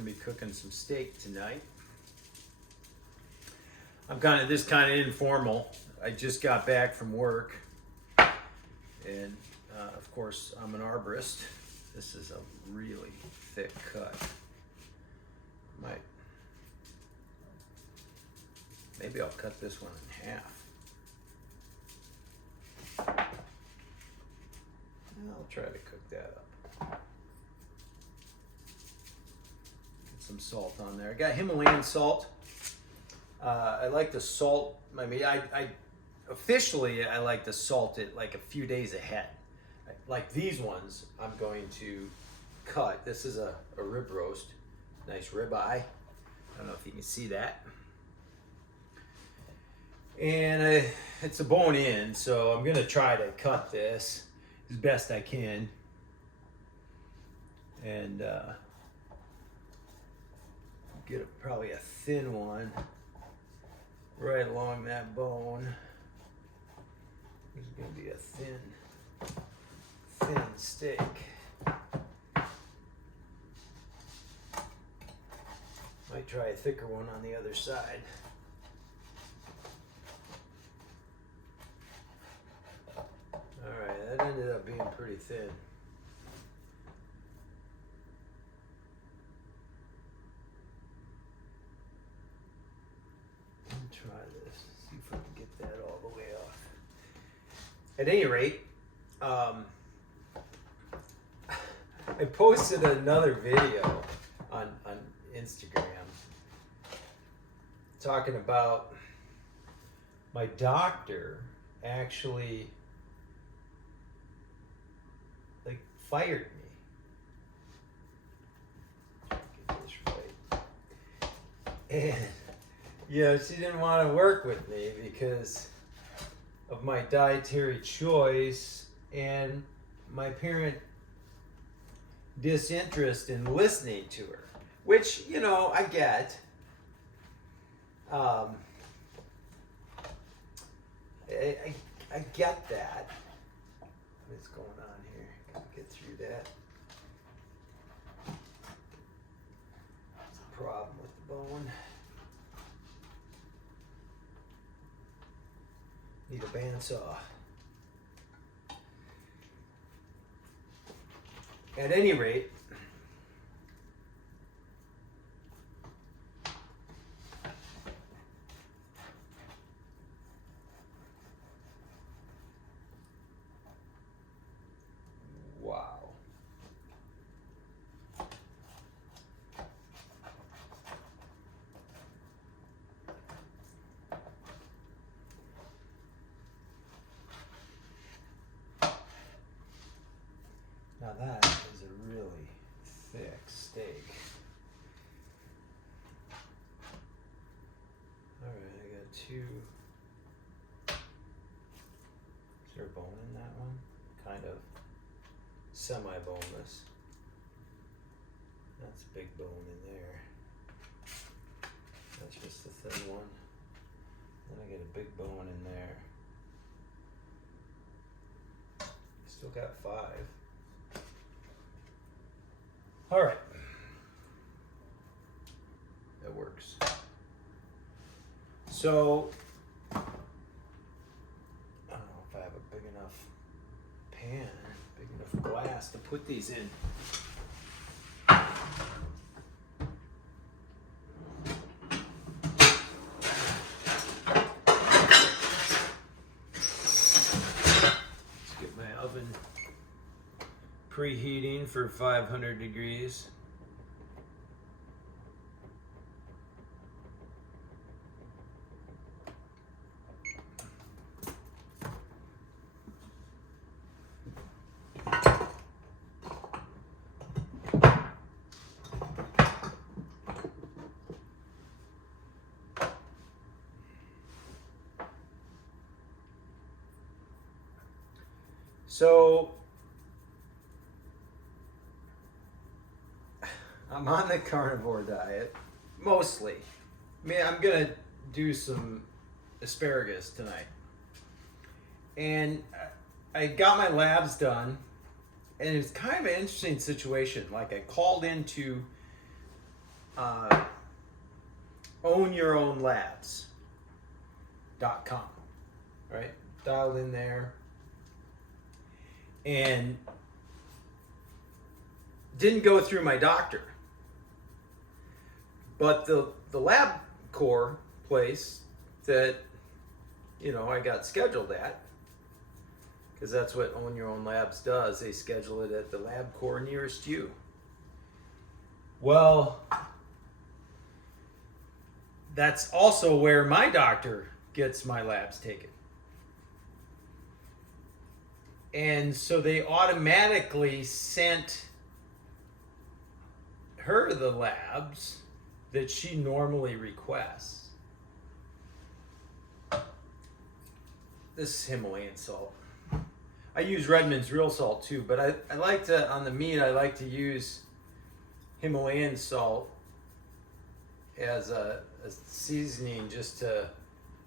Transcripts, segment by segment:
Gonna be cooking some steak tonight. I'm kind of informal. I just got back from work, and of course I'm an arborist. This is a really thick cut. Maybe I'll cut this one in half. I'll try to cook that up. Get some salt on there. I got Himalayan salt. I like to salt my meat. Officially I like to salt it like a few days ahead. Like these ones, I'm going to cut. This is a rib roast, nice rib eye. I don't know if you can see that. And it's a bone in, so I'm gonna try to cut this as best I can. And get probably a thin one right along that bone. This is gonna be a thin steak. Might try a thicker one on the other side. Alright, that ended up being pretty thin. Let me try this, see if I can get that all the way off. At any rate, I posted another video on Instagram talking about my doctor actually fired me. Get this right. And she didn't want to work with me because of my dietary choice and my apparent disinterest in listening to her, which I get. I get that. What's going on here? Gotta get through that. That's a problem with the bone. Need a bandsaw. At any rate, wow. Now that is a really thick steak. All right, I got two. Is there a bone in that one? Kind of semi-boneless. That's a big bone in there. That's just the thin one. Then I get a big bone in there. Still got 5. All right, that works. So, I don't know if I have a big enough pan, big enough glass to put these in. Let's get my oven preheating for 500 degrees. So I'm on the carnivore diet, mostly. I mean, I'm gonna do some asparagus tonight. And I got my labs done, and it's kind of an interesting situation. Like, I called into ownyourownlabs.com, right? Dialed in there. And didn't go through my doctor. But the LabCorp place that, I got scheduled at, because that's what Own Your Own Labs does. They schedule it at the LabCorp nearest you. Well, that's also where my doctor gets my labs taken. And so they automatically sent her the labs that she normally requests. This is Himalayan salt. I use Redmond's real salt too, but I like to, on the meat, I like to use Himalayan salt as a seasoning, just to,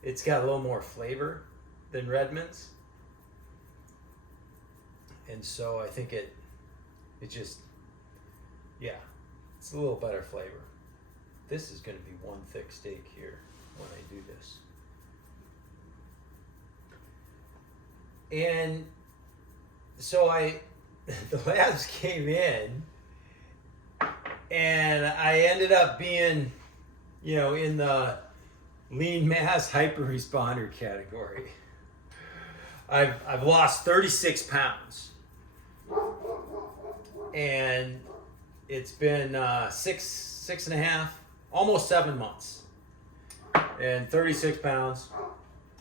it's got a little more flavor than Redmond's. And so I think it just, it's a little better flavor. This is going to be one thick steak here when I do this. And so the labs came in, and I ended up being, in the lean mass hyper responder category. I've lost 36 pounds. And it's been six and a half, almost 7 months, and 36 pounds,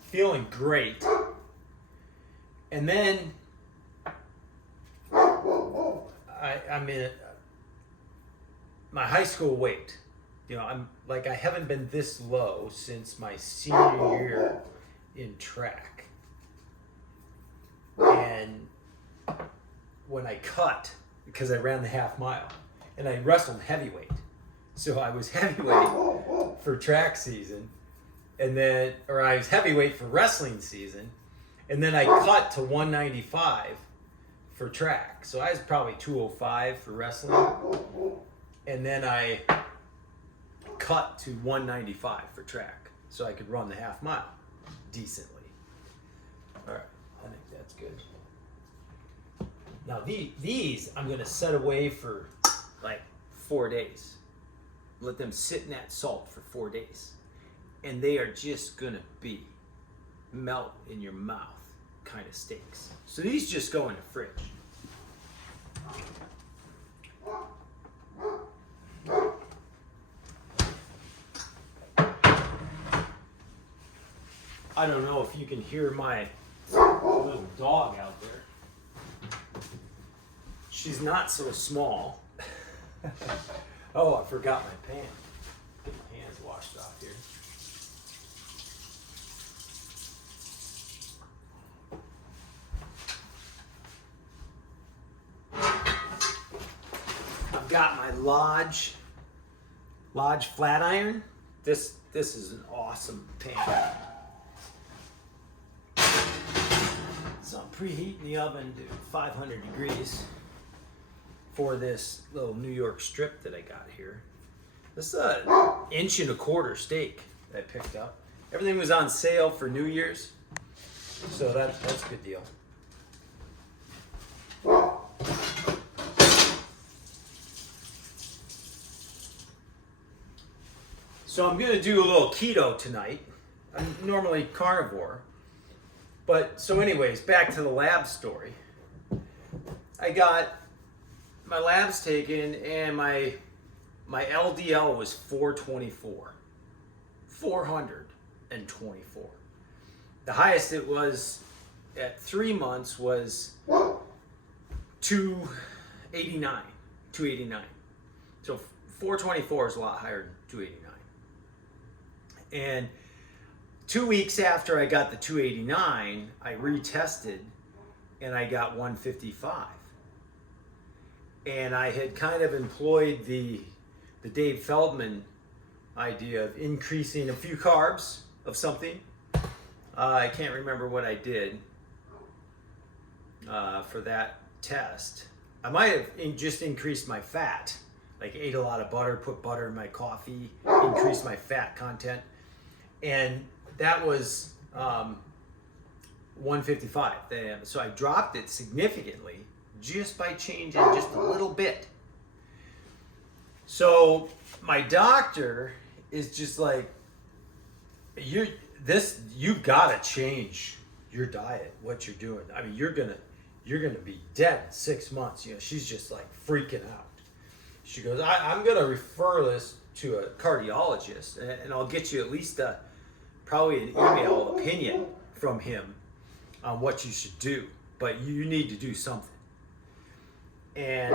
feeling great. And then I'm in my high school weight. I'm like, I haven't been this low since my senior year in track. And when I cut, because I ran the half mile, and I wrestled heavyweight. So I was heavyweight for track season, or I was heavyweight for wrestling season, and then I cut to 195 for track. So I was probably 205 for wrestling, and then I cut to 195 for track, so I could run the half mile decently. All right, I think that's good. Now these I'm gonna set away for like 4 days. Let them sit in that salt for 4 days. And they are just gonna be melt in your mouth kind of steaks. So these just go in the fridge. I don't know if you can hear my little dog out there. She's not so small. Oh, I forgot my pan. Get my hands washed off here. I've got my Lodge flat iron. This is an awesome pan. So I'm preheating the oven to 500 degrees for this little New York strip that I got here. This is an 1.25 inch steak that I picked up. Everything was on sale for New Year's, so that's a good deal. So I'm gonna do a little keto tonight. I'm normally carnivore, but so anyways, back to the lab story. I got my labs taken, and my LDL was 424. 424. The highest it was at 3 months was 289. So 424 is a lot higher than 289. And 2 weeks after I got the 289, I retested and I got 155. And I had kind of employed the Dave Feldman idea of increasing a few carbs of something. I can't remember what I did for that test. I might have just increased my fat like ate a lot of butter, put butter in my coffee, increased my fat content. And that was 155. So I dropped it significantly just by changing just a little bit. So my doctor is just like, you've got to change your diet, what you're doing. I mean, you're gonna be dead in 6 months. You know, she's just like freaking out. She goes, I'm gonna refer this to a cardiologist, and I'll get you at least probably an email opinion from him on what you should do, but you need to do something. And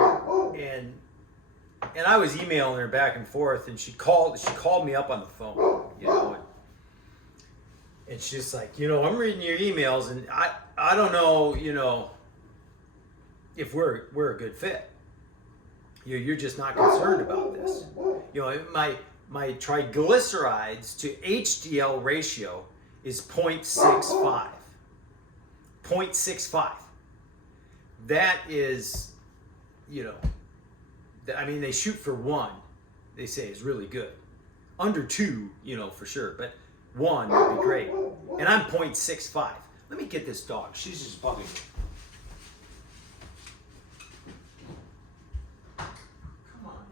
I was emailing her back and forth, and she called me up on the phone, you know, and she's like, you know, I'm reading your emails, and I don't know, you know, if we're a good fit. You're just not concerned about this. You know, my triglycerides to HDL ratio is 0.65. 0.65. That is, you know, I mean, they shoot for 1, they say is really good. Under 2, you know, for sure, but 1 would be great. And I'm 0.65. Let me get this dog. She's just bugging me. Come on.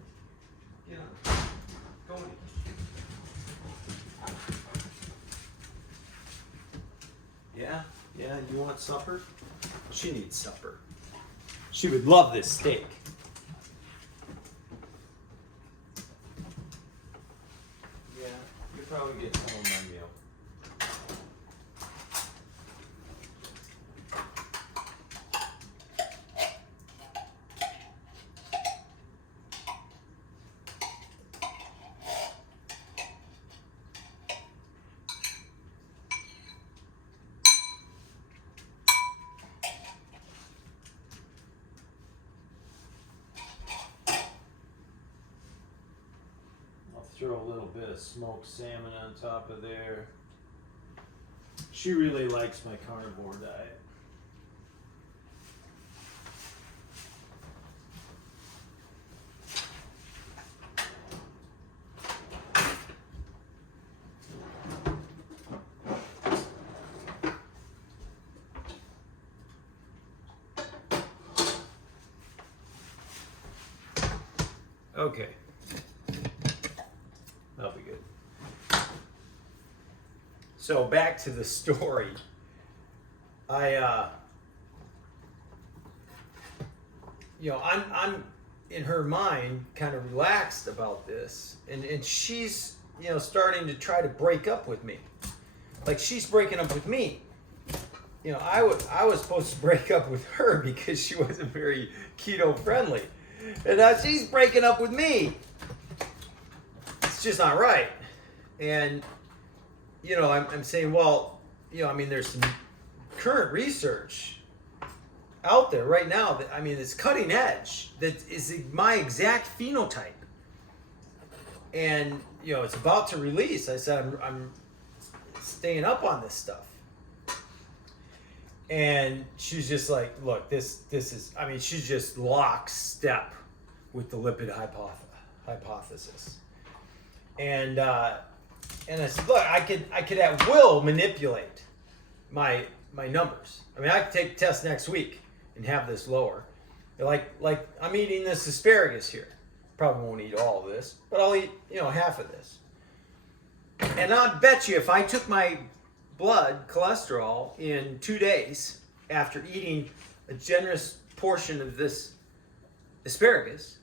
Get on. Go in. Yeah? Yeah, you want supper? She needs supper. She would love this steak. Yeah, you're probably getting home my meal. Throw a little bit of smoked salmon on top of there. She really likes my carnivore diet. Okay. That'll be good. So back to the story. You know, I'm in her mind kind of relaxed about this, and she's, you know, starting to try to break up with me. Like she's breaking up with me. You know, I was supposed to break up with her because she wasn't very keto friendly, and now she's breaking up with me. It's just not right. And, you know, I'm saying, well, you know, I mean, there's some current research out there right now that, I mean, it's cutting edge, that is my exact phenotype. And, you know, it's about to release. I said, I'm staying up on this stuff. And she's just like, look, this is, I mean, she's just lockstep with the lipid hypothesis. And I said, look, I could at will manipulate my numbers. I mean, I could take the test next week and have this lower. Like I'm eating this asparagus here. Probably won't eat all of this, but I'll eat, you know, half of this. And I'll bet you if I took my blood cholesterol in 2 days after eating a generous portion of this asparagus,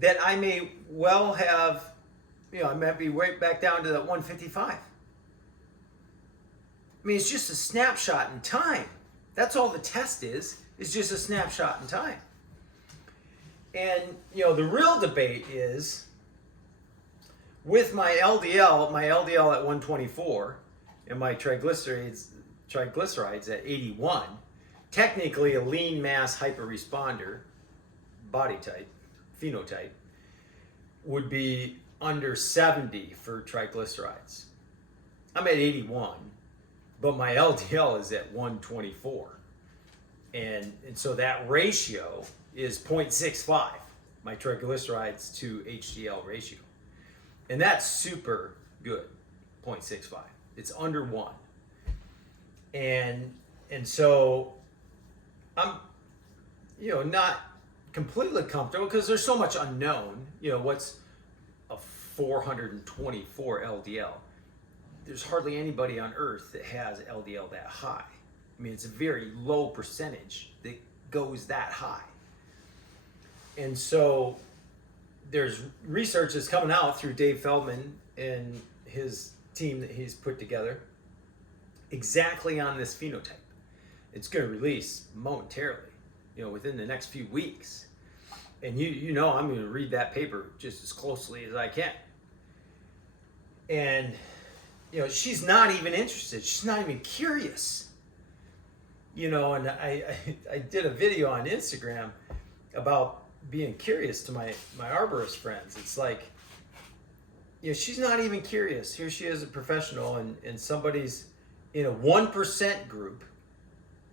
that I may well have, you know, I might be right back down to that 155. I mean, it's just a snapshot in time. That's all the test is just a snapshot in time. And, you know, the real debate is with my LDL at 124 and my triglycerides at 81, technically a lean mass hyperresponder body type, phenotype, would be under 70 for triglycerides. I'm at 81, but my LDL is at 124. And so that ratio is 0.65. my triglycerides to HDL ratio. And that's super good, 0.65. It's under 1. And so I'm, not completely comfortable because there's so much unknown. What's a 424 LDL? There's hardly anybody on earth that has LDL that high. I mean, it's a very low percentage that goes that high. And so there's research that's coming out through Dave Feldman and his team that he's put together exactly on this phenotype. It's going to release momentarily, within the next few weeks. And I'm going to read that paper just as closely as I can. And, she's not even interested. She's not even curious. And I did a video on Instagram about being curious to my arborist friends. It's like, she's not even curious. Here she is, a professional, and somebody's in a 1% group.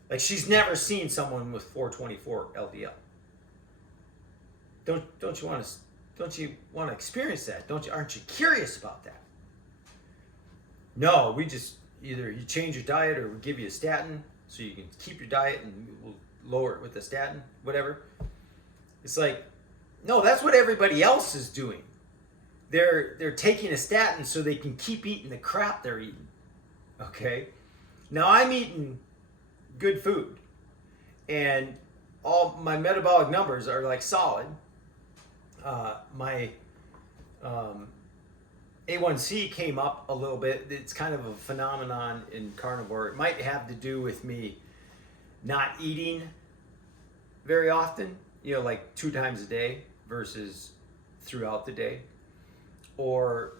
Like, she's never seen someone with 424 LDL. Don't you want to experience that? Aren't you curious about that? No, we just either you change your diet or we give you a statin so you can keep your diet and we'll lower it with the statin, whatever. It's like, no, that's what everybody else is doing. They're taking a statin so they can keep eating the crap they're eating. Okay? Now I'm eating good food and all my metabolic numbers are like solid. My A1C came up a little bit. It's kind of a phenomenon in carnivore. It might have to do with me not eating very often, like 2 times a day versus throughout the day. Or,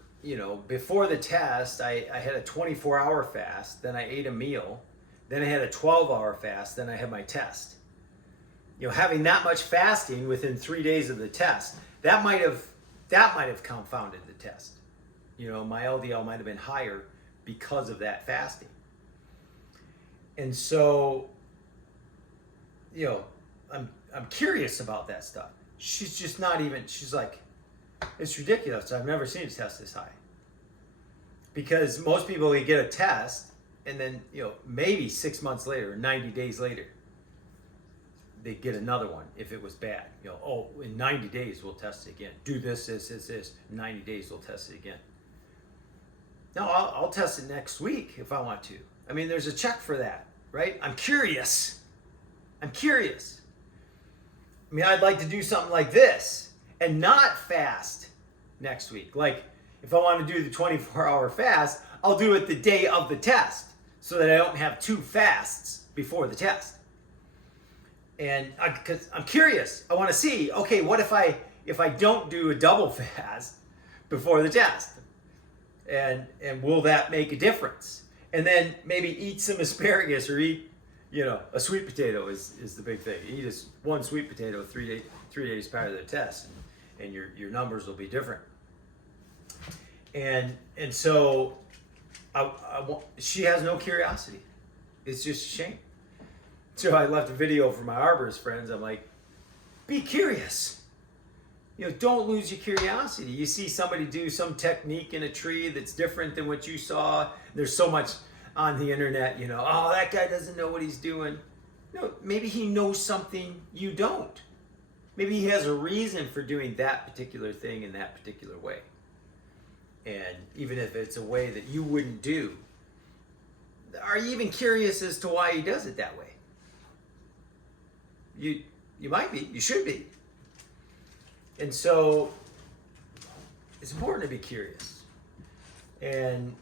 before the test, I had a 24-hour fast, then I ate a meal, then I had a 12-hour fast, then I had my test. Having that much fasting within 3 days of the test, that might have confounded the test. My LDL might have been higher because of that fasting. And so, I'm curious about that stuff. She's just not even, she's like, it's ridiculous. I've never seen a test this high. Because most people, they get a test and then, maybe 6 months later, 90 days later, they get another one if it was bad. In 90 days, we'll test it again. Do this. In 90 days, we'll test it again. No, I'll test it next week if I want to. I mean, there's a check for that, right? I'm curious. I mean, I'd like to do something like this and not fast next week. Like, if I want to do the 24-hour fast, I'll do it the day of the test so that I don't have 2 fasts before the test. And because I'm curious, I want to see, okay, what if I don't do a double fast before the test? And will that make a difference? And then maybe eat some asparagus or eat, a sweet potato is the big thing. Eat one sweet potato 3 days prior to the test, and your numbers will be different. And so she has no curiosity. It's just a shame. So I left a video for my arborist friends. I'm like, be curious. Don't lose your curiosity. You see somebody do some technique in a tree that's different than what you saw. There's so much on the internet, oh, that guy doesn't know what he's doing. No, maybe he knows something you don't. Maybe he has a reason for doing that particular thing in that particular way. And even if it's a way that you wouldn't do, are you even curious as to why he does it that way? You might be. You should be. And so it's important to be curious. And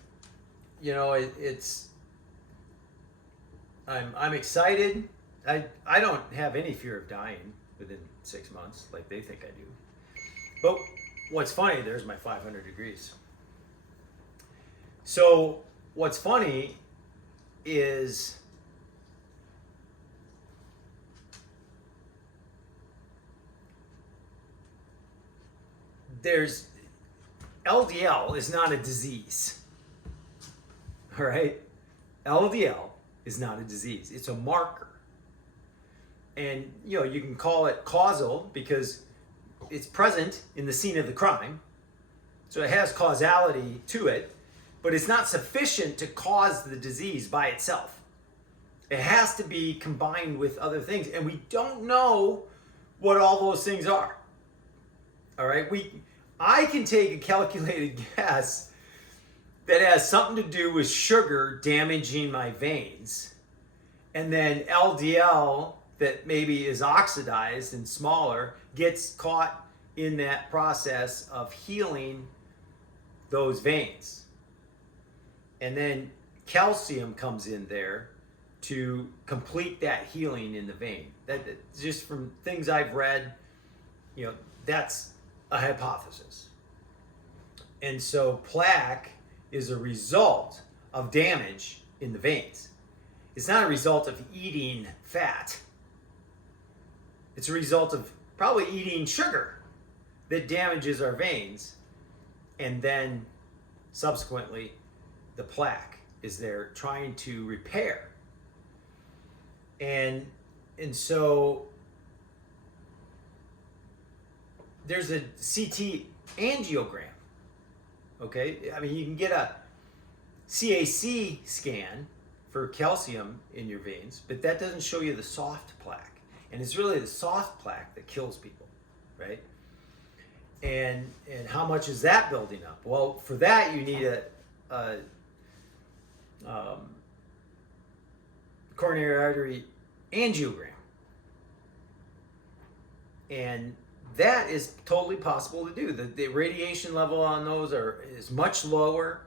I'm excited. I don't have any fear of dying within 6 months like they think I do. But what's funny, there's my 500 degrees. So what's funny is LDL is not a disease. All right? LDL is not a disease. It's a marker. And you can call it causal because it's present in the scene of the crime, so it has causality to it, but it's not sufficient to cause the disease by itself. It has to be combined with other things, and we don't know what all those things are. All right, I can take a calculated guess that has something to do with sugar damaging my veins, and then LDL that maybe is oxidized and smaller gets caught in that process of healing those veins. And then calcium comes in there to complete that healing in the vein. That just from things I've read, that's a hypothesis. And so plaque is a result of damage in the veins. It's not a result of eating fat. It's a result of probably eating sugar that damages our veins, and then subsequently the plaque is there trying to repair. And so there's a CT angiogram. Okay, I mean, you can get a CAC scan for calcium in your veins, but that doesn't show you the soft plaque. And it's really the soft plaque that kills people, right? And how much is that building up? Well, for that you need a coronary artery angiogram. And that is totally possible to do. The radiation level on those is much lower,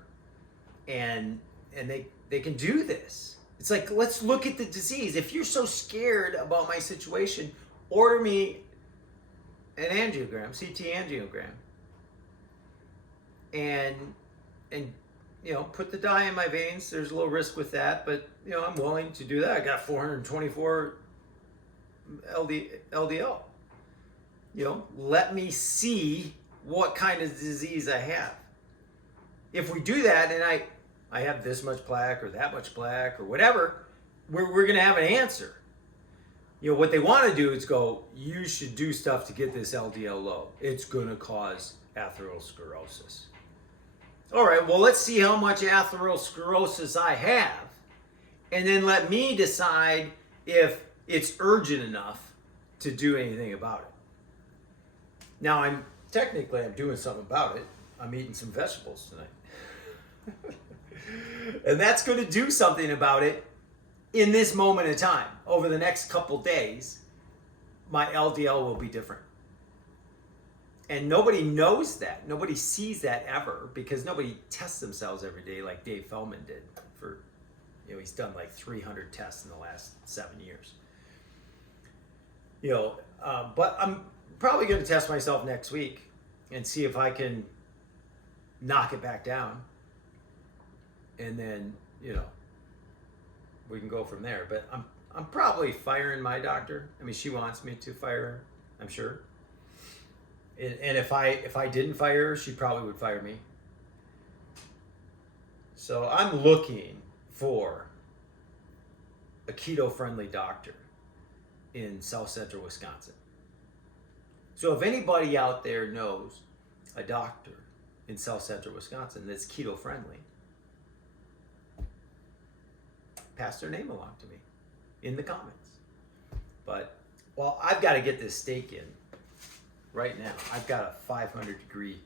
and they can do this. It's like, let's look at the disease. If you're so scared about my situation, order me an angiogram, CT angiogram, and put the dye in my veins. There's a little risk with that, but I'm willing to do that. I got 424 LDL. Let me see what kind of disease I have. If we do that, and I have this much plaque or that much plaque or whatever, we're going to have an answer. What they want to do is go, you should do stuff to get this LDL low. It's going to cause atherosclerosis. All right, well, let's see how much atherosclerosis I have, and then let me decide if it's urgent enough to do anything about it. Now, I'm doing something about it. I'm eating some vegetables tonight. And that's going to do something about it in this moment of time. Over the next couple days, my LDL will be different. And nobody knows that. Nobody sees that ever, because nobody tests themselves every day like Dave Feldman did. He's done like 300 tests in the last 7 years. But I'm probably going to test myself next week and see if I can knock it back down. And then, we can go from there. But I'm probably firing my doctor. I mean, she wants me to fire her, I'm sure. And if I didn't fire her, she probably would fire me. So I'm looking for a keto-friendly doctor in South Central Wisconsin. So if anybody out there knows a doctor in South Central Wisconsin that's keto-friendly, pass their name along to me in the comments. But, well, I've got to get this steak in right now. I've got a 500 degree.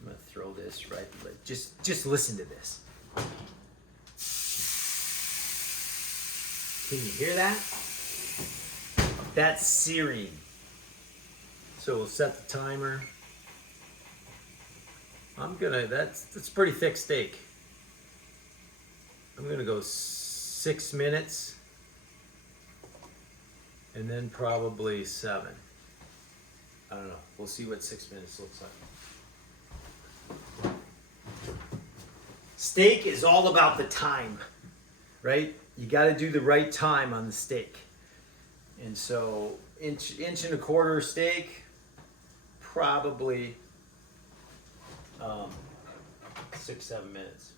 I'm going to throw this right. Just listen to this. Can you hear that? That's searing. So we'll set the timer. That's pretty thick steak. I'm gonna go 6 minutes, and then probably 7. I don't know. We'll see what 6 minutes looks like. Steak is all about the time, right? You got to do the right time on the steak. And so inch and a quarter steak, probably 6-7 minutes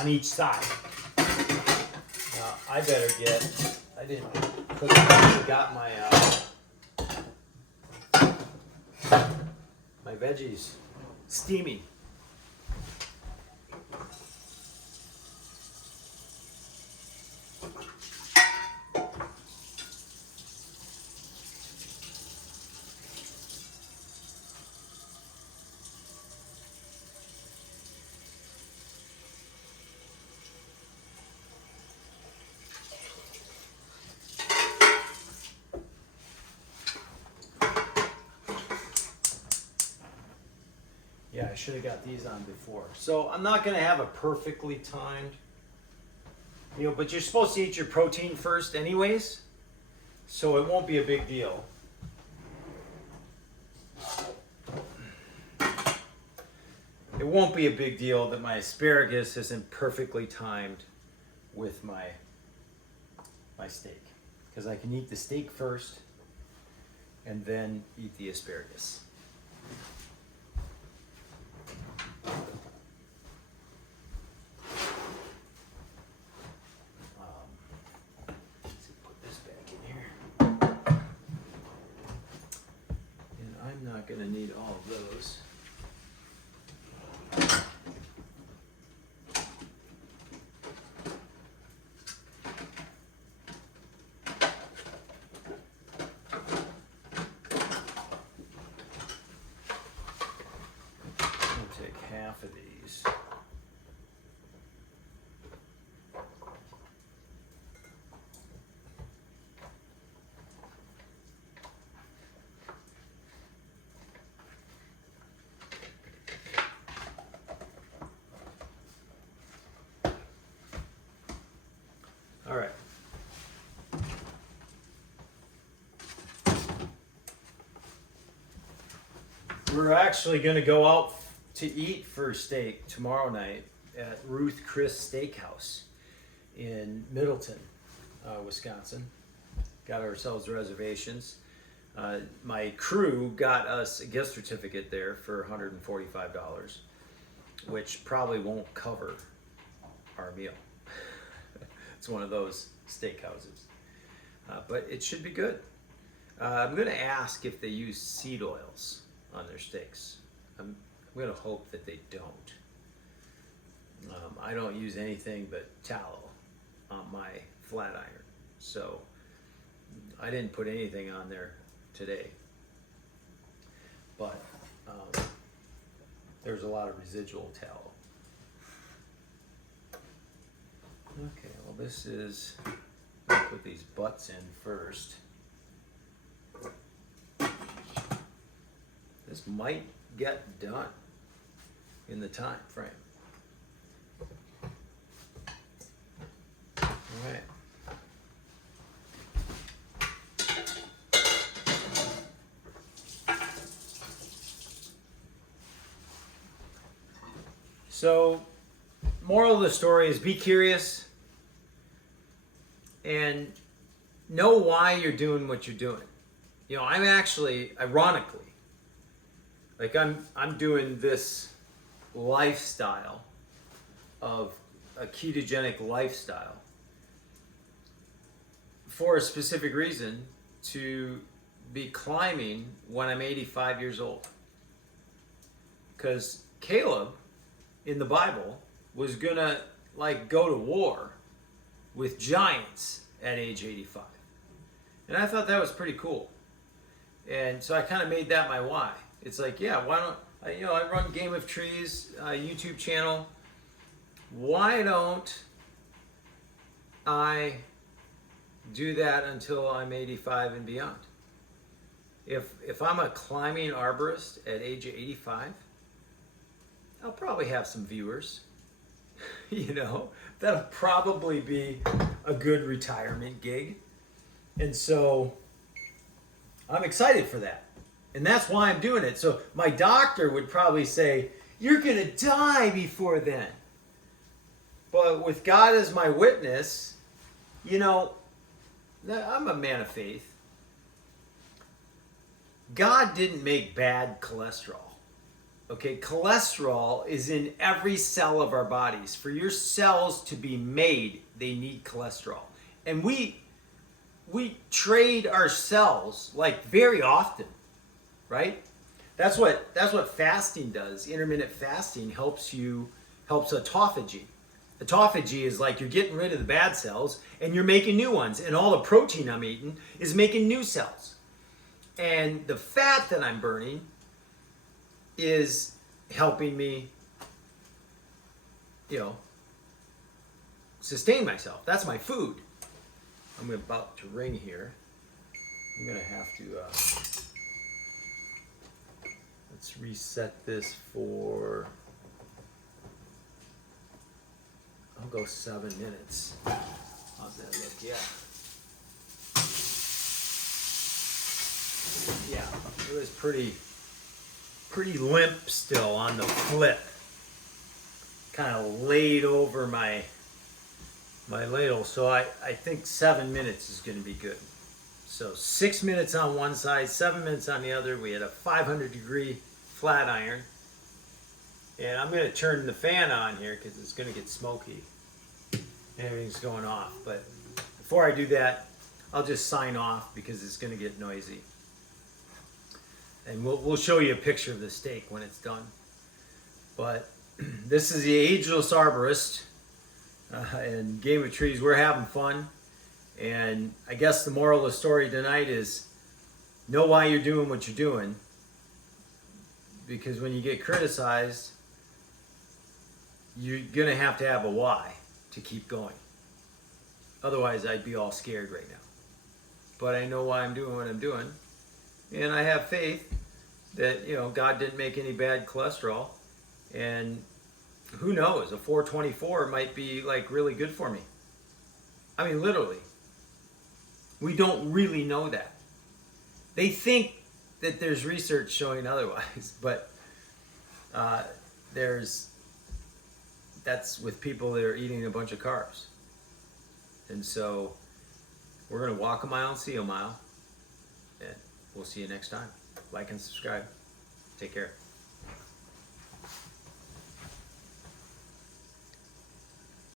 on each side. Now I didn't got my veggies steaming. Yeah, I should have got these on before. So I'm not going to have a perfectly timed, but you're supposed to eat your protein first anyways, so it won't be a big deal. It won't be a big deal that my asparagus isn't perfectly timed with my steak, because I can eat the steak first and then eat the asparagus. Not going to need all of those. I'll take half of these. All right. We're actually going to go out to eat for steak tomorrow night at Ruth Chris Steakhouse in Middleton, Wisconsin. Got ourselves reservations. My crew got us a gift certificate there for $145, which probably won't cover our meal. It's one of those steakhouses, but it should be good. I'm going to ask if they use seed oils on their steaks. I'm going to hope that they don't. I don't use anything but tallow on my flat iron, so I didn't put anything on there today. But there's a lot of residual tallow. Okay, well this is, I'll put these butts in first. This might get done in the time frame. All right. So, moral of the story is be curious and know why you're doing what you're doing. I'm actually, ironically, I'm doing this lifestyle of a ketogenic lifestyle for a specific reason, to be climbing when I'm 85 years old. Because Caleb in the Bible was gonna go to war with giants at age 85. And I thought that was pretty cool. And so I kind of made that my why. It's why don't I run Game of Trees YouTube channel. Why don't I do that until I'm 85 and beyond? If I'm a climbing arborist at age 85, I'll probably have some viewers. That'll probably be a good retirement gig. And so I'm excited for that. And that's why I'm doing it. So my doctor would probably say, you're going to die before then. But with God as my witness, I'm a man of faith. God didn't make bad cholesterol. Okay, cholesterol is in every cell of our bodies. For your cells to be made, they need cholesterol. And we trade our cells very often, right? That's what fasting does. Intermittent fasting helps autophagy. Autophagy is like you're getting rid of the bad cells and you're making new ones, and all the protein I'm eating is making new cells. And the fat that I'm burning is helping me, sustain myself. That's my food. I'm about to ring here. I'm gonna have to let's reset this for, I'll go 7 minutes. How's that look? Yeah. Yeah, it was pretty limp still on the flip. Kind of laid over my ladle, so I think 7 minutes is going to be good. So 6 minutes on one side, 7 minutes on the other. We had a 500-degree flat iron. And I'm going to turn the fan on here because it's going to get smoky. Everything's going off. But before I do that, I'll just sign off because it's going to get noisy. And we'll show you a picture of the steak when it's done. But this is the ageless arborist and Game of Trees. We're having fun. And I guess the moral of the story tonight is know why you're doing what you're doing. Because when you get criticized, you're going to have a why to keep going. Otherwise, I'd be all scared right now. But I know why I'm doing what I'm doing. And I have faith that, God didn't make any bad cholesterol. And who knows, a 424 might be like really good for me. I mean, literally. We don't really know that. They think that there's research showing otherwise, but that's with people that are eating a bunch of carbs. And so we're going to walk a mile and see a mile. And we'll see you next time. Like and subscribe. Take care.